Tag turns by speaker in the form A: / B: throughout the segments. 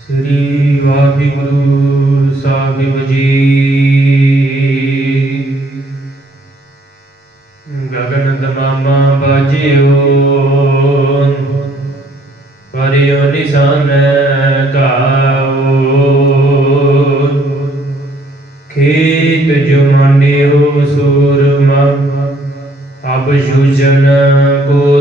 A: ਸ੍ਰੀ ਵਾਹਿਗੁਰੂ ਸਾਹਿਬ ਜੀ ਗਗਨ ਦਮਾਮਾ ਬਾਜਿਓ ਪਰਿਓ ਨਿਸ਼ਾਨ ਧਾਓ ਖੇਤ ਜੁਮਾਨਿਓ ਸੂਰਮਾ ਅਬ ਜੁਜਨ ਕੋ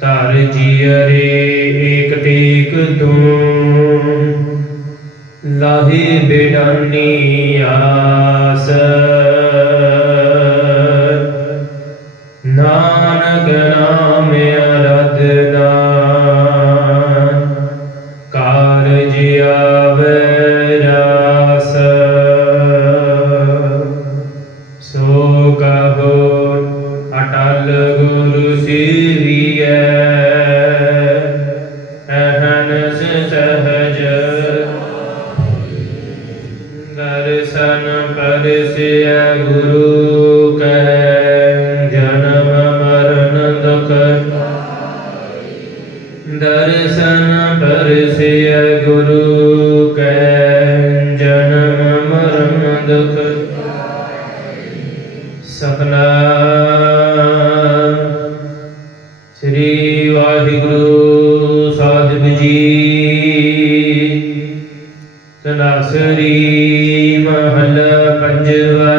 A: ਧਰ ਜੀਅਰੇ ਏਕ ਟੇਕ ਤੂੰ ਲਾਹੇ ਬੇਡਾਨੀ ਆਸ। ਨਾਨਕ ਨਾਮ ਅਰਧਨਾ ਕਾਰਜ ਆਵੇ ਰਾਸ। ਸੋ ਕਹੋ ਅਟਲ ਗੁਰੂ ਸਿਰੀਐ ਸ੍ਰੀ ਵਾਹਿਗੁਰੂ ਸਾਹਿਬ ਜੀ। ਤਨਾਸਰੀ ਮਹਲ ਪੰਜਵਾ।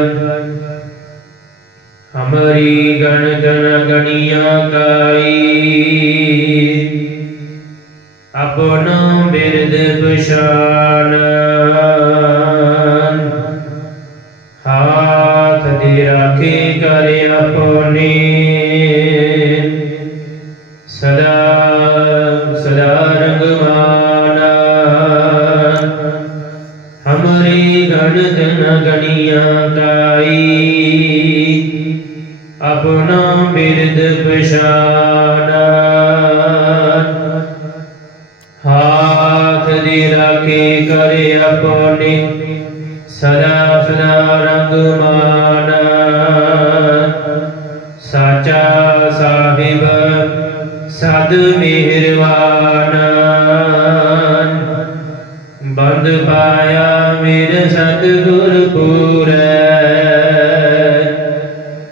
A: ਹਮਰੀ ਗਣ ਗਣ ਗਣੀਆਂ ਕਾਈ ਆਪਣੋ ਬਿਰਦ ਪਛਾਨ। ਹਾਥ ਦੇ ਰਾਖੇ ਕਰ ਆਪਨੇ ਗਣ ਕਾਈ ਆਪਣਾ ਬਿਰਦ ਪਛਾਨ। ਹਾਥ ਦੀ ਰਾਖੀ ਕਰੇ ਆਪਨੇ ਸਦਾ ਸਦਾ ਰੰਗਮਾਨ ਸਾਚਾ ਸਾਹਿਬ, ਸਦ ਮਿਹਰਵਾਨ ਬੰਦ ਪਾਇਆ ਮੇਰੇ ਸਤਿਗੁਰ ਪੂਰੈ।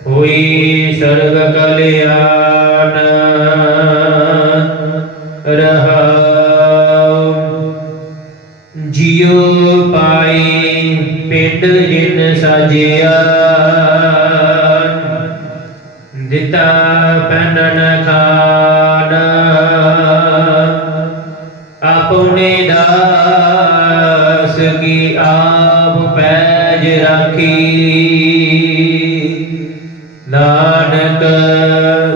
A: ਹੋਈ ਸਰਗ ਕਲਿਆਣ ਰਹਾਉ। ਜਿਉ ਪਾਈ ਪਿੰਡ ਜਿਨ ਸਾਜਿਆ। ਦਿੱਤਾ ਪੈਨਨ ਖਾ ਪੈਜ ਰਾਖੀ। ਨਾਨਕ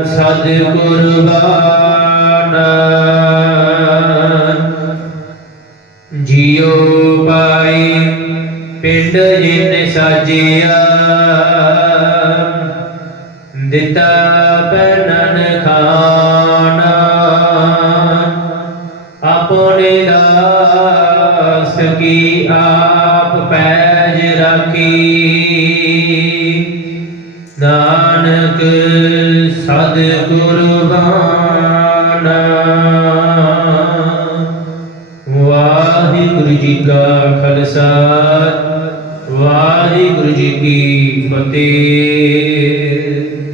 A: ਸਦ ਕੁਰਬਾਨ ਜਿਉ ਪਾਈ ਪਿੰਡ ਜਿਨ ਸਾਜਿਆ। ਦਿੱਤਾ ਪੈਨਨ ਖਾਣਾ ਆਪਣੇ ਦਾਸ ਕੀ ਆਪ ਪੈਜ ਰਾਖੀ। ਨਾਨਕ ਸਦ ਕੁਰਬਾਨ ਵਾਹਿਗੁਰੂ ਜੀ ਕਾ ਖਾਲਸਾ ਵਾਹਿਗੁਰੂ ਜੀ ਕੀ ਫਤਿਹ।